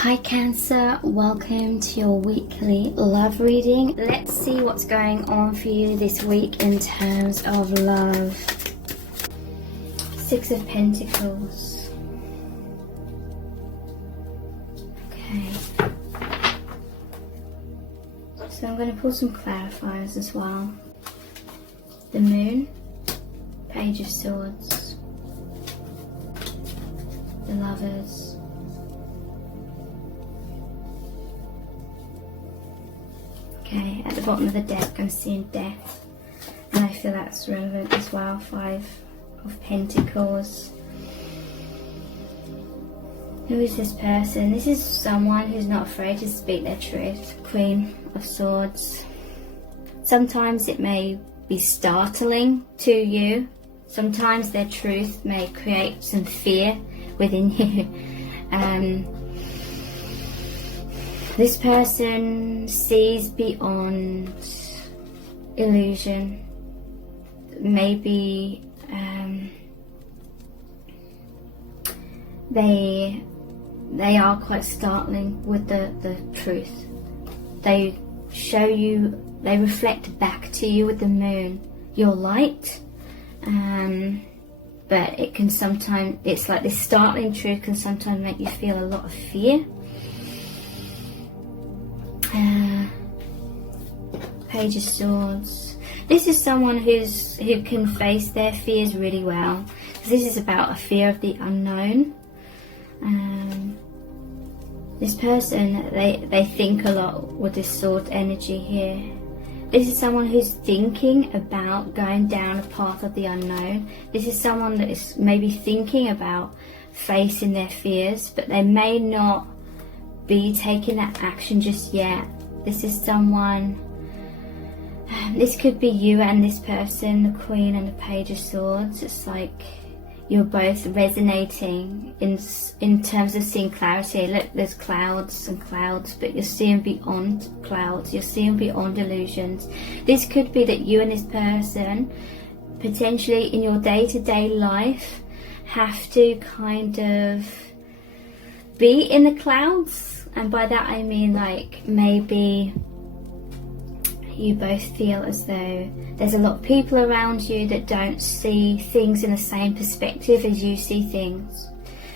Hi Cancer, welcome to your weekly love reading. Let's see what's going on for you this week in terms of love. Six of Pentacles. Okay. So I'm going to pull some clarifiers as well. The Moon, Page of Swords, the Lovers, okay, at the bottom of the deck I'm seeing Death, and I feel that's relevant as well. Five of Pentacles. Who is this person? This is someone who's not afraid to speak their truth. Queen of Swords. Sometimes it may be startling to you. Sometimes their truth may create some fear within you. This person sees beyond illusion. Maybe they are quite startling with the truth. They show you, they reflect back to you with the Moon, your light. But it can sometimes, it's like this startling truth can sometimes make you feel a lot of fear. Page of Swords. This is someone who can face their fears really well. This is about a fear of the unknown. This person, they think a lot with this sword energy here. This is someone who's thinking about going down a path of the unknown. This is someone that is maybe thinking about facing their fears, but they may not be taking that action just yet. This is someone, this could be you and this person, the Queen and the Page of Swords. It's like you're both resonating in terms of seeing clarity. Look, there's clouds and clouds, but you're seeing beyond clouds. You're seeing beyond illusions. This could be that you and this person, potentially in your day-to-day life, have to kind of be in the clouds. And by that I mean, like, maybe you both feel as though there's a lot of people around you that don't see things in the same perspective as you see things.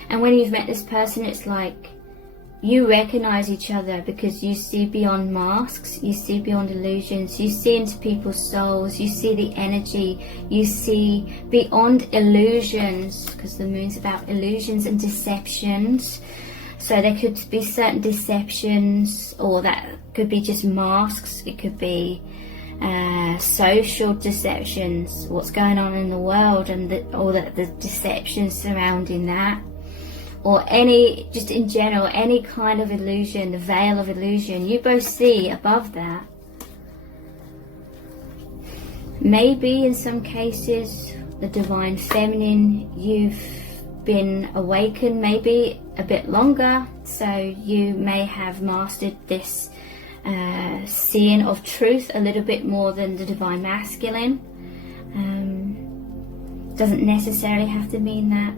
And when you've met this person, it's like you recognize each other because you see beyond masks, you see beyond illusions, you see into people's souls, you see the energy, you see beyond illusions, because the Moon's about illusions and deceptions. So there could be certain deceptions, or that could be just masks. It could be social deceptions, what's going on in the world, and all the deceptions surrounding that, or any, just in general, any kind of illusion, the veil of illusion. You both see above that. Maybe in some cases, the divine feminine, you've been awakened maybe a bit longer, so you may have mastered this seeing of truth a little bit more than the divine masculine. Doesn't necessarily have to mean that.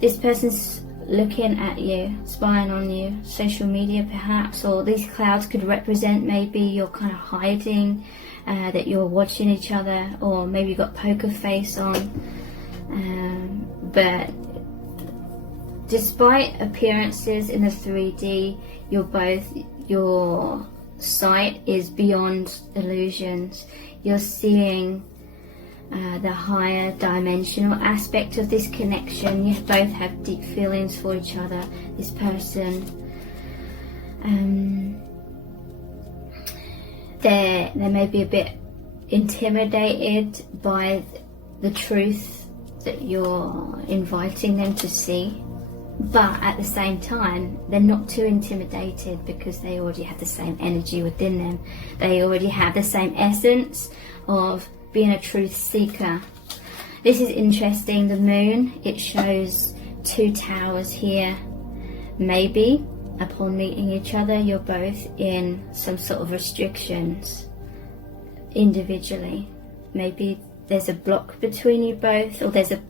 This person's looking at you, spying on you, social media perhaps, or these clouds could represent maybe you're kind of hiding, that you're watching each other, or maybe you've got poker face on. But despite appearances in the 3D, your sight is beyond illusions. You're seeing the higher dimensional aspect of this connection. You both have deep feelings for each other. This person, they may be a bit intimidated by the truth that you're inviting them to see, but at the same time they're not too intimidated because they already have the same energy within them. They already have the same essence of being a truth seeker. This is interesting. The Moon, it shows two towers here. Maybe upon meeting each other you're both in some sort of restrictions individually. Maybe there's a block between you both, or there's a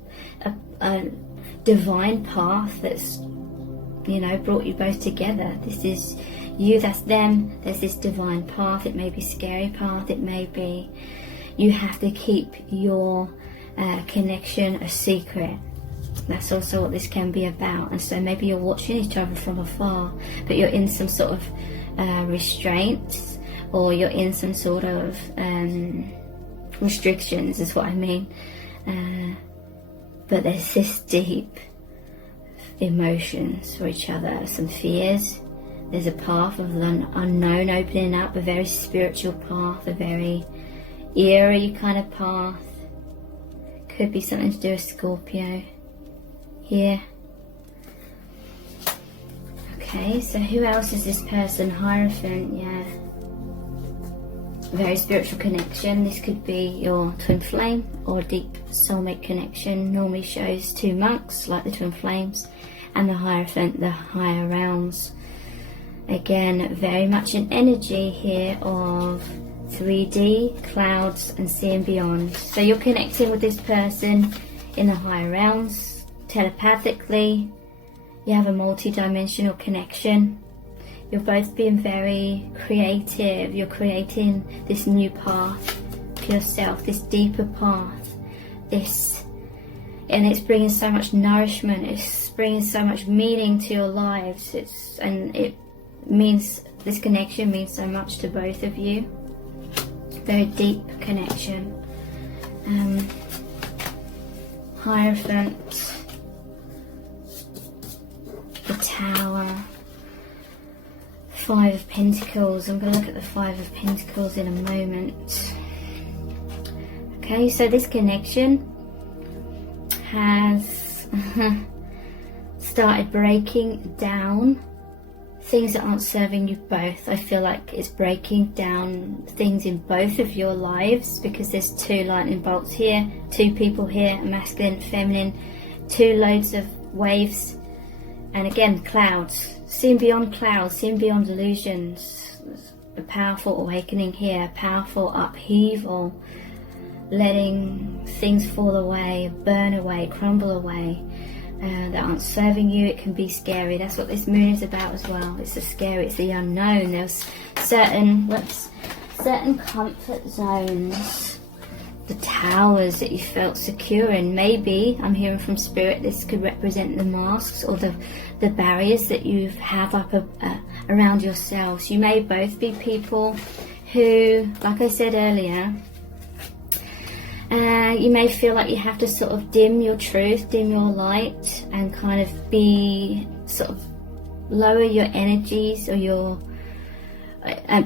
divine path that's you know, brought you both together. This is you, that's them. There's this divine path. It may be a scary path. It may be you have to keep your connection a secret. That's also what this can be about. And so maybe you're watching each other from afar, but you're in some sort of restraints, or you're in some sort of restrictions is what I mean. But there's this deep emotions for each other, some fears. There's a path of the unknown opening up, a very spiritual path, a very eerie kind of path. Could be something to do with Scorpio here. Okay, so who else is this person? Hierophant, yeah. Very spiritual connection. This could be your twin flame or deep soulmate connection. Normally shows two monks, like the twin flames, and the Hierophant, the higher realms. Again, very much an energy here of 3D, clouds, and seeing beyond. So you're connecting with this person in the higher realms, telepathically. You have a multi-dimensional connection. You're both being very creative. You're creating this new path for yourself, this deeper path. And it's bringing so much nourishment. It's bringing so much meaning to your lives. This connection means so much to both of you. Very deep connection. Hierophant, the Tower, Five of Pentacles. I'm going to look at the Five of Pentacles in a moment. Okay, so this connection has started breaking down things that aren't serving you both. I feel like it's breaking down things in both of your lives, because there's two lightning bolts here, two people here, masculine, feminine, two loads of waves, and again clouds. Seeing beyond clouds, seeing beyond illusions. A powerful awakening here, powerful upheaval, letting things fall away, burn away, crumble away, that aren't serving you. It can be scary. That's what this moon is about as well. It's the scary, it's the unknown. There's certain comfort zones, the towers that you felt secure in. Maybe, I'm hearing from Spirit, this could represent the masks or the barriers that you have up around yourselves. You may both be people who, like I said earlier, you may feel like you have to sort of dim your truth, dim your light, and kind of be sort of lower your energies or your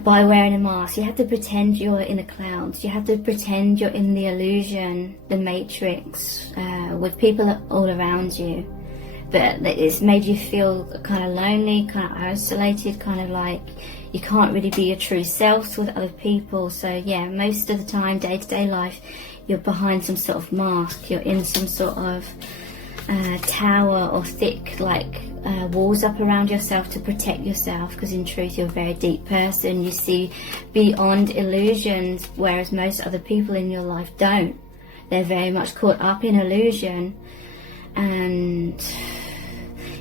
by wearing a mask. You have to pretend you're in the clouds. You have to pretend you're in the illusion, the matrix, with people all around you. But it's made you feel kind of lonely, kind of isolated, kind of like you can't really be your true self with other people. So yeah, most of the time, day-to-day life, you're behind some sort of mask. You're in some sort of tower or thick walls up around yourself to protect yourself, because in truth you're a very deep person. You see beyond illusions, whereas most other people in your life don't. They're very much caught up in illusion, and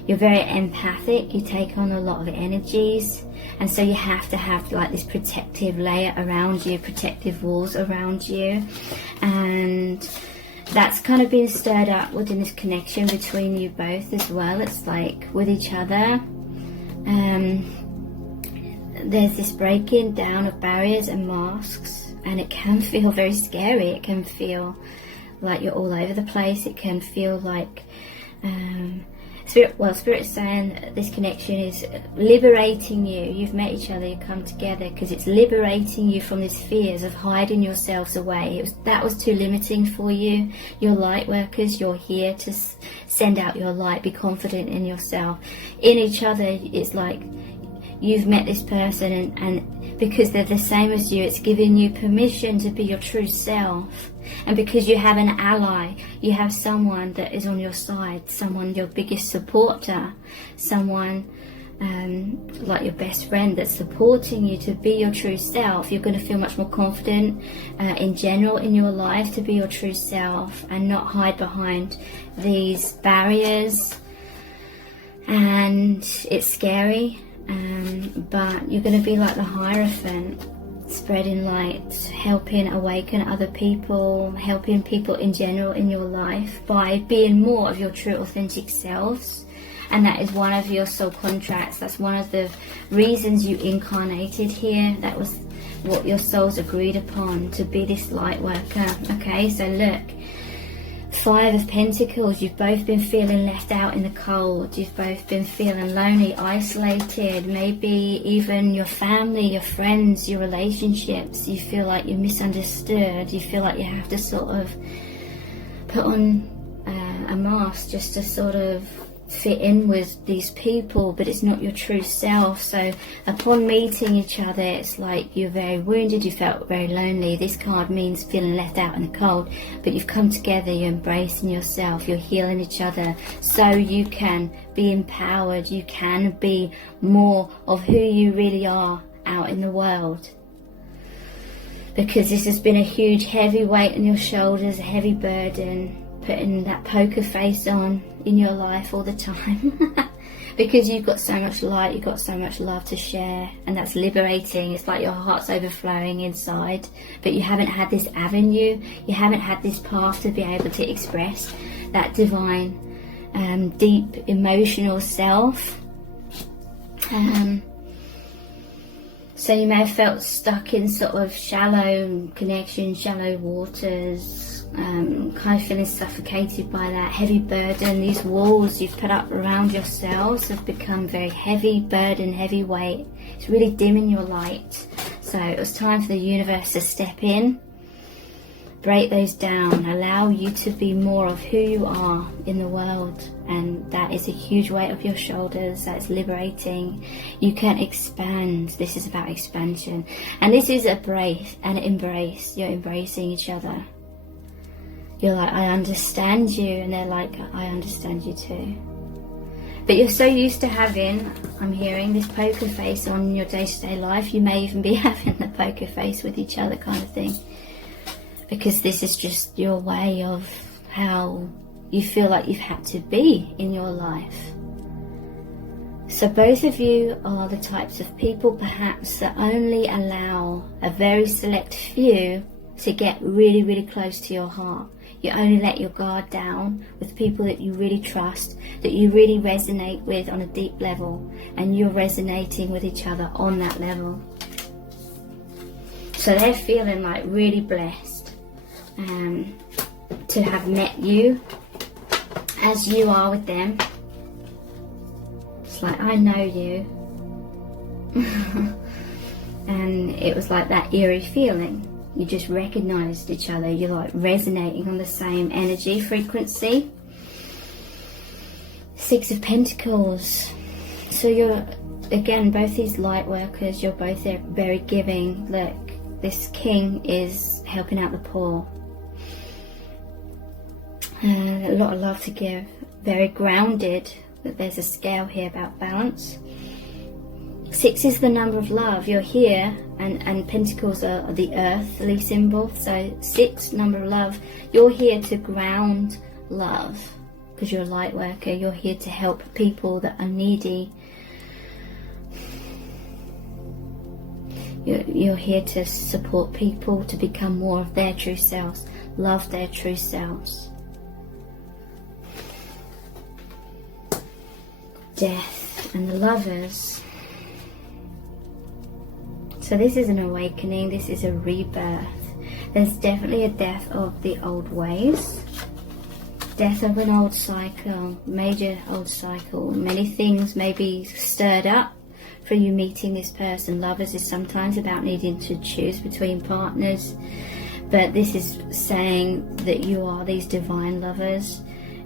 you're very empathic. You take on a lot of energies, and so you have to have like this protective layer around you, protective walls around you, and that's kind of been stirred up within this connection between you both as well. It's like with each other, there's this breaking down of barriers and masks, and it can feel very scary. It can feel like you're all over the place. It can feel like Spirit's saying that this connection is liberating you. You've met each other, you come together because it's liberating you from these fears of hiding yourselves away. That was too limiting for you. You're light workers. You're here to send out your light. Be confident in yourself. In each other, it's like you've met this person, and because they're the same as you, it's giving you permission to be your true self. And because you have an ally, you have someone that is on your side, someone, your biggest supporter, someone like your best friend that's supporting you to be your true self. You're going to feel much more confident in general in your life to be your true self and not hide behind these barriers and it's scary, but you're going to be like the Hierophant, spreading light, helping awaken other people, helping people in general in your life by being more of your true authentic selves. And that is one of your soul contracts. That's one of the reasons you incarnated here. That was what your souls agreed upon, to be this light worker. Okay, so look, 5 of Pentacles, you've both been feeling left out in the cold. You've both been feeling lonely, isolated, maybe even your family, your friends, your relationships. You feel like you're misunderstood. You feel like you have to sort of put on a mask just to sort of fit in with these people, but it's not your true self. So upon meeting each other, it's like you're very wounded, you felt very lonely. This card means feeling left out in the cold, but you've come together, you're embracing yourself, you're healing each other, so you can be empowered, you can be more of who you really are out in the world. Because this has been a huge heavy weight on your shoulders, a heavy burden, putting that poker face on in your life all the time. Because you've got so much light, you've got so much love to share, and that's liberating. It's like your heart's overflowing inside, but you haven't had this avenue, you haven't had this path to be able to express that divine, deep emotional self. So you may have felt stuck in sort of shallow connections, shallow waters, kind of feeling suffocated by that heavy burden. These walls you've put up around yourselves have become very heavy burden, heavy weight. It's really dimming your light. So it was time for the universe to step in, break those down, allow you to be more of who you are in the world. And that is a huge weight off your shoulders. That's liberating. You can expand. This is about expansion, and this is a embrace. You're embracing each other. You're like, I understand you, and they're like, I understand you too. But you're so used to having, I'm hearing, this poker face on your day-to-day life. You may even be having the poker face with each other kind of thing, because this is just your way of how you feel like you've had to be in your life. So both of you are the types of people perhaps that only allow a very select few to get really, really close to your heart. You only let your guard down with people that you really trust, that you really resonate with on a deep level, and you're resonating with each other on that level. So they're feeling like really blessed to have met you as you are with them. It's like, I know you. And it was like that eerie feeling. You just recognized each other. You're like resonating on the same energy frequency. 6 of Pentacles. So you're, again, both these light workers, you're both very giving. Look, this king is helping out the poor. A lot of love to give. Very grounded. But there's a scale here about balance. 6 is the number of love. You're here, and Pentacles are the earthly symbol. So 6, number of love. You're here to ground love, because you're a light worker. You're here to help people that are needy. You're here to support people to become more of their true selves, love their true selves. Death and the Lovers. So this is an awakening, this is a rebirth. There's definitely a death of the old ways. Death of an old cycle, major old cycle. Many things may be stirred up for you meeting this person. Lovers is sometimes about needing to choose between partners. But this is saying that you are these divine lovers.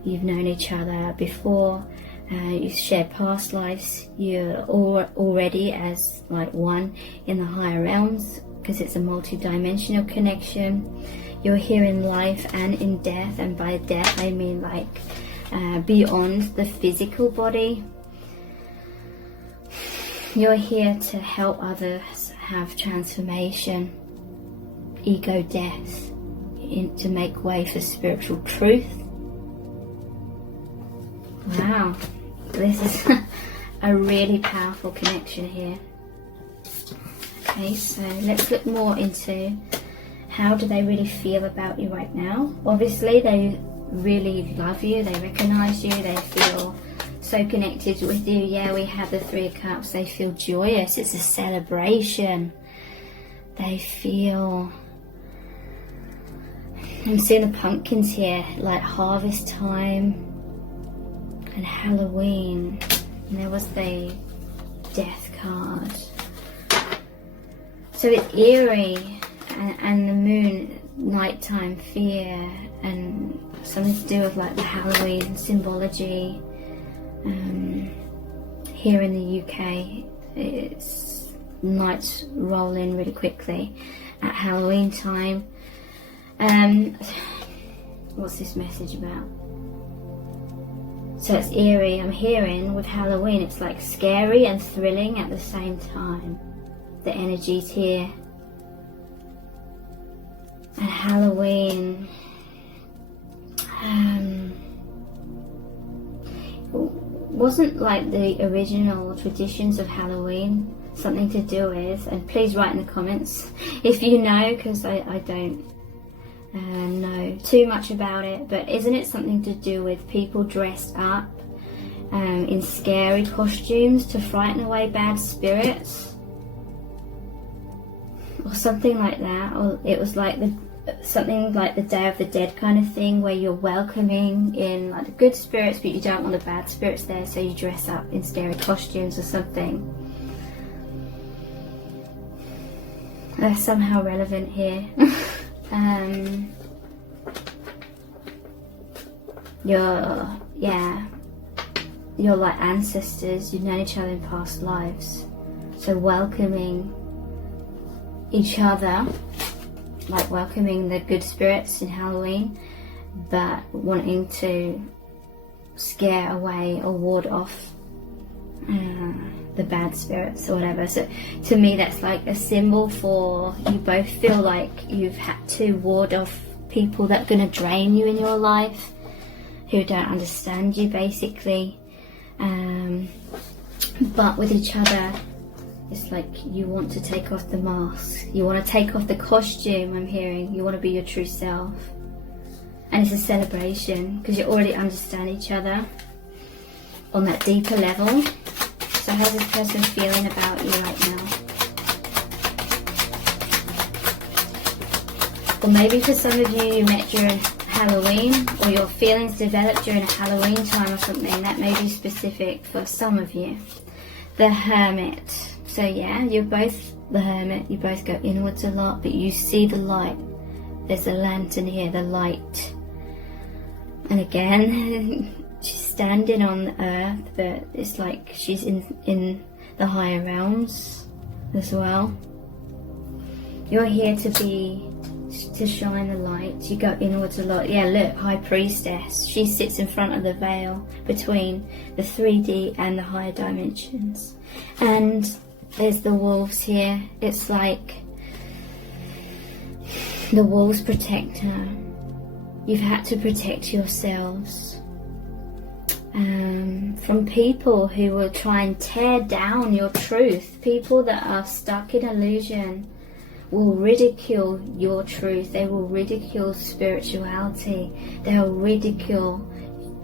You've known each other before. You've shared past lives. You're already as like one in the higher realms, because it's a multi-dimensional connection. You're here in life and in death, and by death I mean like beyond the physical body. You're here to help others have transformation, ego death, to make way for spiritual truth. Wow. This is a really powerful connection here. Okay, so let's look more into how do they really feel about you right now. Obviously, they really love you, they recognize you, they feel so connected with you. Yeah, we have the Three of Cups. They feel joyous. It's a celebration. They feel... I'm seeing the pumpkins here, like harvest time and Halloween. And there was the Death card. So it's eerie, and the moon, nighttime fear, and something to do with like the Halloween symbology. Here in the UK, it's nights roll in really quickly at Halloween time. What's this message about? So it's eerie. I'm hearing with Halloween, it's like scary and thrilling at the same time. The energy's here. And Halloween, wasn't like the original traditions of Halloween something to do with, and please write in the comments if you know, because I don't know too much about it, but isn't it something to do with people dressed up in scary costumes to frighten away bad spirits or something like that? Or it was like something like the Day of the Dead kind of thing, where you're welcoming in like the good spirits, but you don't want the bad spirits there, so you dress up in scary costumes or something. That's somehow relevant here. You're like ancestors, you've known each other in past lives, so welcoming each other, like welcoming the good spirits in Halloween, but wanting to scare away or ward off the bad spirits or whatever. So to me, that's like a symbol for you both feel like you've had to ward off people that are going to drain you in your life, who don't understand you basically. But with each other, it's like you want to take off the mask, you want to take off the costume. I'm hearing you want to be your true self, and it's a celebration because you already understand each other on that deeper level. So how's this person feeling about you right now? Or maybe for some of you, you met during Halloween, or your feelings developed during a Halloween time or something. That may be specific for some of you. The Hermit. So yeah, you're both the Hermit. You both go inwards a lot, but you see the light. There's a lantern here, the light. And again, she's standing on the earth, but it's like she's in the higher realms as well. You're here to shine the light. You go inwards a lot. Yeah, look, High Priestess. She sits in front of the veil between the 3D and the higher dimensions. And there's the wolves here. It's like the wolves protect her. You've had to protect yourselves from people who will try and tear down your truth. People that are stuck in illusion will ridicule your truth. They will ridicule spirituality. They'll ridicule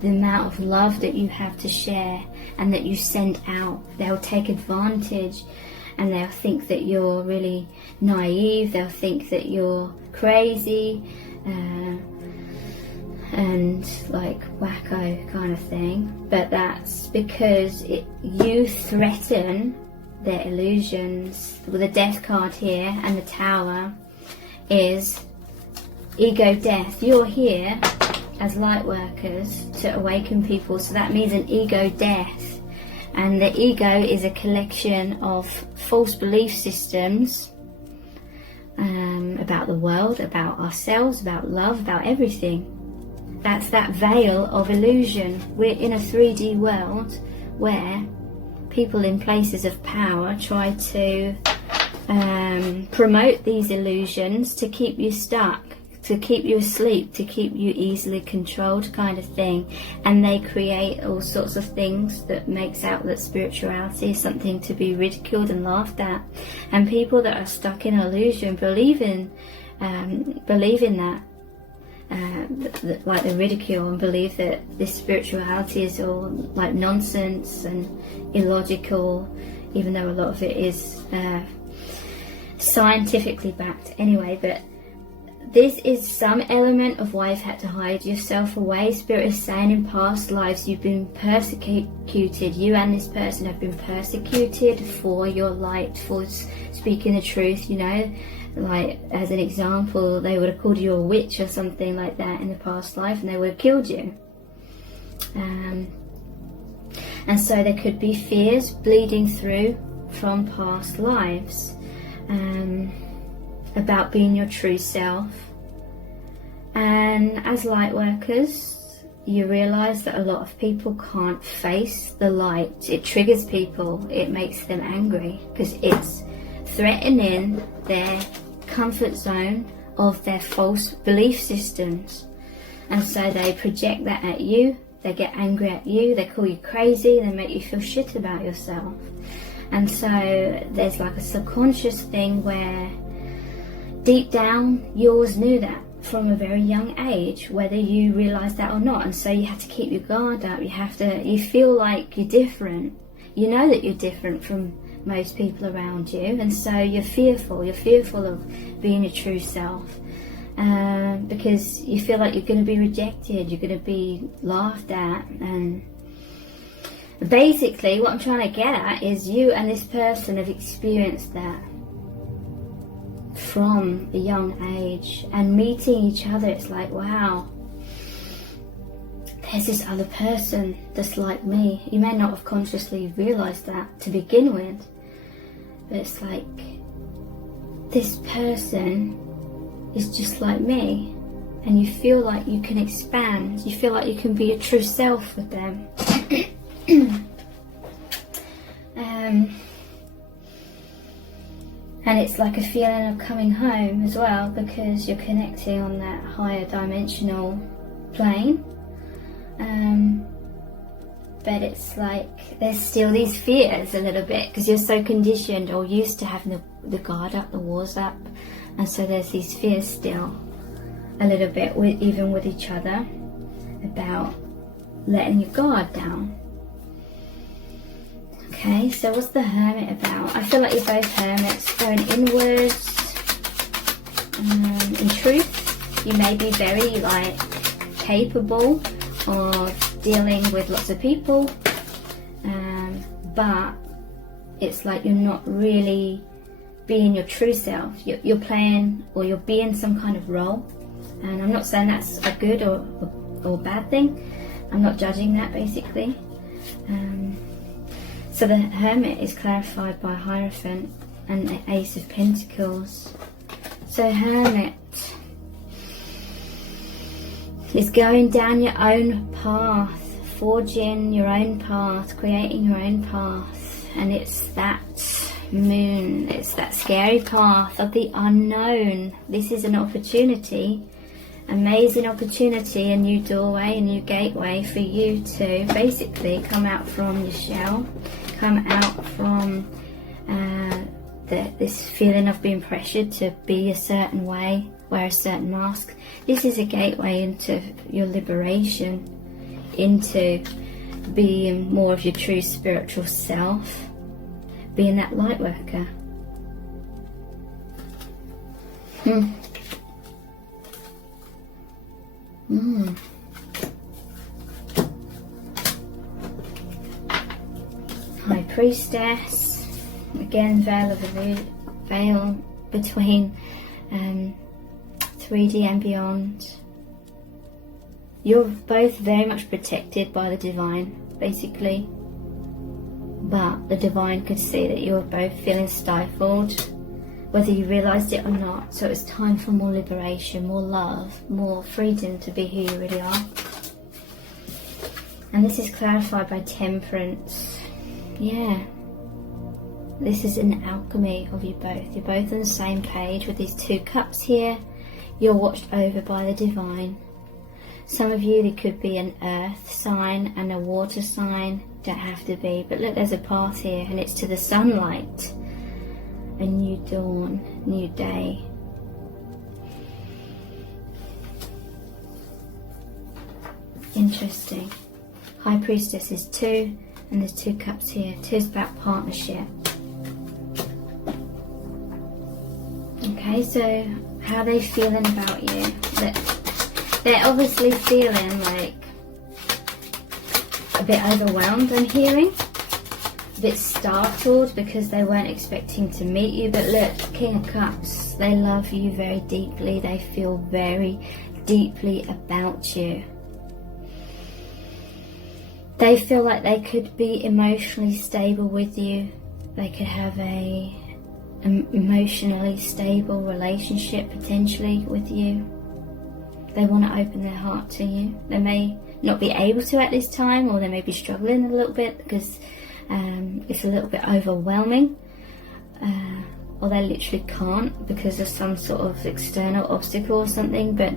the amount of love that you have to share and that you send out. They'll take advantage, and they'll think that you're really naive. They'll think that you're crazy and like wacko kind of thing. But that's because you threaten their illusions. With the Death card here and the Tower is ego death. You're here as light workers to awaken people, so that means an ego death. And the ego is a collection of false belief systems about the world, about ourselves, about love, about everything. That's that veil of illusion. We're in a 3D world where people in places of power try to promote these illusions to keep you stuck, to keep you asleep, to keep you easily controlled kind of thing. And they create all sorts of things that makes out that spirituality is something to be ridiculed and laughed at. And people that are stuck in illusion believe in that, like the ridicule, and believe that this spirituality is all like nonsense and illogical, even though a lot of it is scientifically backed anyway. But this is some element of why you've had to hide yourself away. Spirit is saying in past lives you've been persecuted. You and this person have been persecuted for your light, for speaking the truth, you know. Like, as an example, they would have called you a witch or something like that in the past life, and they would have killed you. And so there could be fears bleeding through from past lives about being your true self. And as light workers, you realise that a lot of people can't face the light. It triggers people, it makes them angry, because it's threatening their comfort zone of their false belief systems. And so they project that at you, they get angry at you, they call you crazy, they make you feel shit about yourself. And so there's like a subconscious thing where deep down you always knew that from a very young age, whether you realise that or not. And so you have to keep your guard up, you feel like you're different, you know that you're different from most people around you, and so you're fearful of being your true self, because you feel like you're going to be rejected, you're going to be laughed at. And basically what I'm trying to get at is you and this person have experienced that from a young age, and meeting each other, it's like, wow, there's this other person that's like me. You may not have consciously realised that to begin with, but it's like, this person is just like me, and you feel like you can expand, you feel like you can be your true self with them. And it's like a feeling of coming home as well, because you're connecting on that higher dimensional plane. But it's like there's still these fears a little bit, because you're so conditioned or used to having the guard up, the walls up, and so there's these fears still a little bit, even with each other, about letting your guard down. Okay, so what's the Hermit about? I feel like you're both hermits, going inwards. In truth, you may be very like capable of dealing with lots of people, but it's like you're not really being your true self. You're playing, or you're being some kind of role, and I'm not saying that's a good or bad thing. I'm not judging that, basically. So the Hermit is clarified by Hierophant and the Ace of Pentacles. So Hermit is going down your own path, forging your own path, creating your own path. And it's that moon, it's that scary path of the unknown. This is an opportunity, amazing opportunity, a new doorway, a new gateway for you to basically come out from your shell, come out from this feeling of being pressured to be a certain way, wear a certain mask. This is a gateway into your liberation, into being more of your true spiritual self, being that light worker. High Priestess, again, veil between 3D and beyond. You're both very much protected by the divine, basically, but the divine could see that you're both feeling stifled, whether you realised it or not. So it's time for more liberation, more love, more freedom to be who you really are. And this is clarified by Temperance. Yeah, this is an alchemy of you both. You're both on the same page with these two cups here. You're watched over by the divine. Some of you, there could be an earth sign and a water sign. Don't have to be, but look, there's a path here, and it's to the sunlight. A new dawn, new day. Interesting. High Priestess is 2, and there's 2 cups here. 2 is about partnership. Okay, so how are they feeling about you? They're obviously feeling like a bit overwhelmed, I'm hearing. A bit startled because they weren't expecting to meet you. But look, King of Cups, they love you very deeply. They feel very deeply about you. They feel like they could be emotionally stable with you. They could have an emotionally stable relationship potentially with you. They want to open their heart to you. They may not be able to at this time, or they may be struggling a little bit because it's a little bit overwhelming, or they literally can't because of some sort of external obstacle or something, but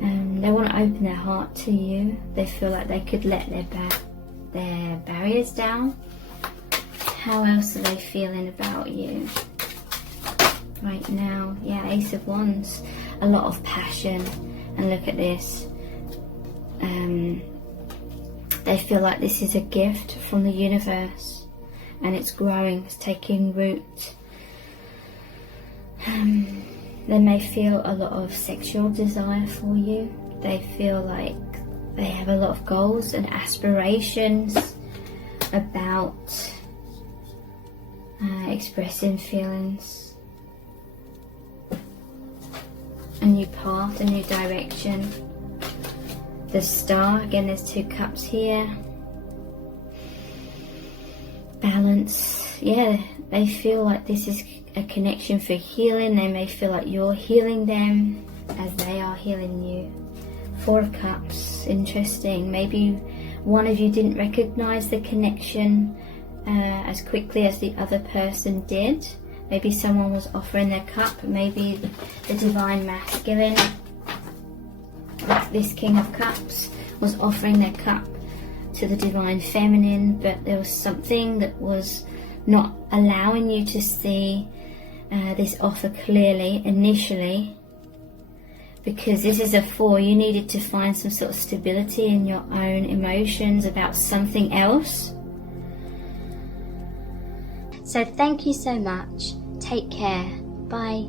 they want to open their heart to you. They feel like they could let their barriers down. How else are they feeling about you right now? Yeah, Ace of Wands. A lot of passion. And look at this. They feel like this is a gift from the universe, and it's growing, it's taking root. They may feel a lot of sexual desire for you. They feel like they have a lot of goals and aspirations about expressing feelings. A new path, a new direction. The Star, again there's 2 cups here. Balance. Yeah, they feel like this is a connection for healing. They may feel like you're healing them as they are healing you. 4 of Cups, interesting. Maybe one of you didn't recognize the connection as quickly as the other person did. Maybe someone was offering their cup. Maybe the Divine Masculine, like this King of Cups, was offering their cup to the Divine Feminine, but there was something that was not allowing you to see this offer clearly initially, because this is a 4. You needed to find some sort of stability in your own emotions about something else. So thank you so much. Take care. Bye.